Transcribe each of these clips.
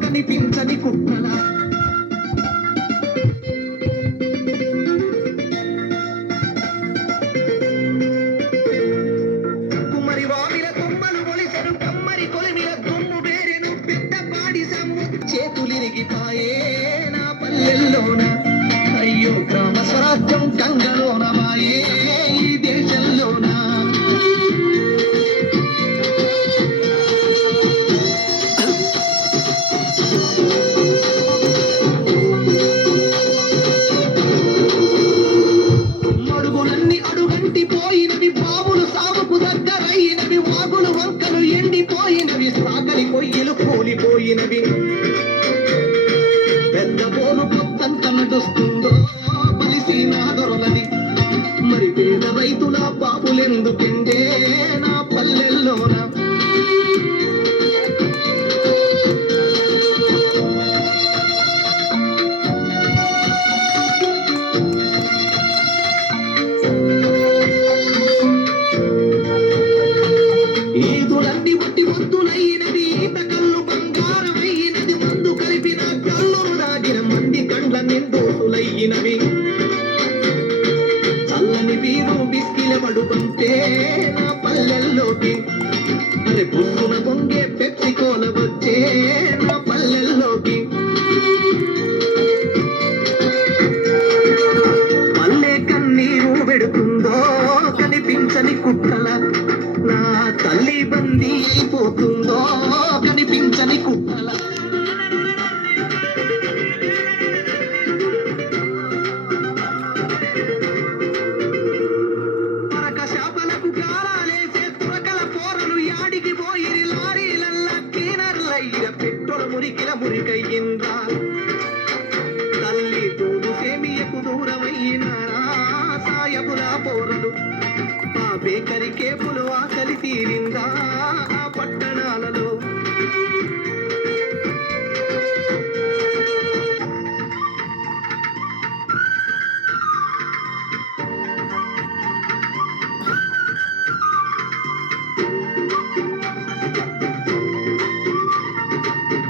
కనిపించని కుక్కల కుమ్మరి వామిల కొమ్మలు మొలిసెను కమ్మరి కొలిమిల దుమ్ము బేరిను పెద్దపాడి సమ్ము చేతులిరిగిపాయే నా పల్లెల్లోన అయ్యో గ్రామ స్వరాజ్యం కంగలోన మాయే ఈ దేశంలోన మడుగులన్నీ అడుగంటిపోయినవి బావులు సాగుకు దగ్గరైనవి వాగులు వంకలు ఎండిపోయినవి సాగలి పొయ్యిలు కూలిపోయినవి పెద్ద పోలు మొత్తంత నడుస్తుందో బలిసి నా దొరలది మరి పేద రైతుల బాబులెందుకండే నా పల్లెల్లోన ఈదులన్నీ వట్టి వద్దులైనవి ఈత కళ్ళు బంగారమైనది మందు కలిపిన కళ్ళు దాగిన మంది కండ్ల నిందోసులైనవి చల్లని వీరు బిస్కిల పడుకుంటే నా పల్లెల్లోకి మరి పుట్టున పొంగే పెప్సి కోల వచ్చే నా పల్లెల్లోకి పల్లె కన్నీరు పెడుతుందో కనిపించని కుక్కల నా తల్లి బందీ అయిపోతుందో కనిపించని కుక్కల పరక శాపలకు గాలాలేసే తురకల పోరలు యాడికి పోయి లారీలల్లా క్లీనర్లయ్య పెట్రోల్ మురికిల మురికయ్యిందా తల్లి తూడు సేమియకు దూరమయ్యినారా సాయబుల పోరలు ఆ బేకరి కేపులు ఆకలి తీరిందా ఆ పట్టణాలలో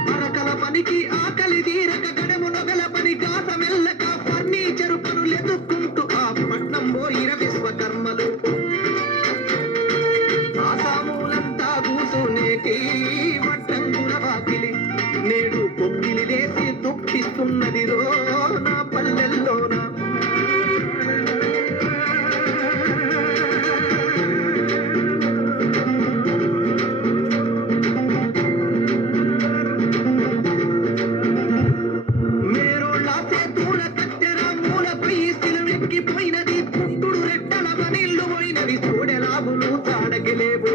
పరకల పనికి ఆకలి తీరక గడము నొగల పని గాస మెల్లక ఫర్నిచరు పనులెదుక్కుంటూ ఆ పట్నం పోయిన విశ్వకర్మలు ఆసామూలంతా కూసునేటి వడ్డంగుల వాకిలి నేడు పొక్కిలి లేసి దుఃఖిస్తున్నది రో నా పల్లెల్లోన మేరోళ్ళాసే దూర కత్తెర మూలపై సిలువెక్కిపోయినది పుట్టుడు రెట్టల పనిళ్ళు పోయినవి చూడెలాగులు తాడగలేవు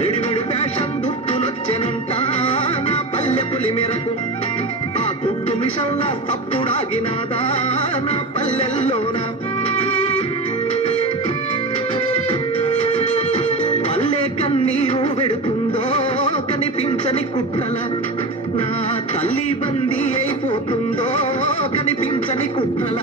రెడిమెడు ఫ్యాషన్ దుస్తులొచ్చెనంట నా పల్లె పులి మేరకు ఆ కుట్టు మిషన్ల తప్పుడాగినాదా నా పల్లెల్లోన పల్లె కన్నీరు పెడుతుందో కనిపించని కుక్కల నా తల్లి బందీ అయిపోతుందో కనిపించని కుక్కల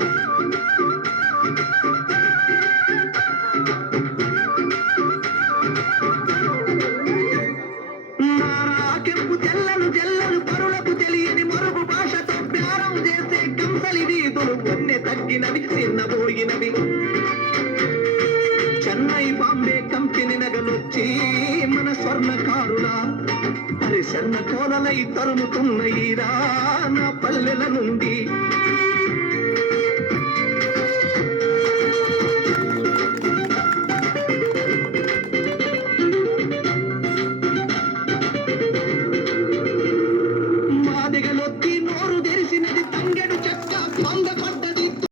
నారాకెంపు తెల్లలు జల్లలు పరులకు తెలియని మరుగు భాషతో ప్యారం చేసే కంసలి వీధులు కొన్నె తగ్గినవి చిన్నబోయినవి చెన్నై బాంబే కంపెనీ నగలొచ్చి మన స్వర్ణకారుల మరి సన్న కోలలై తరుముతున్నయిరా నా పల్లెల నుండి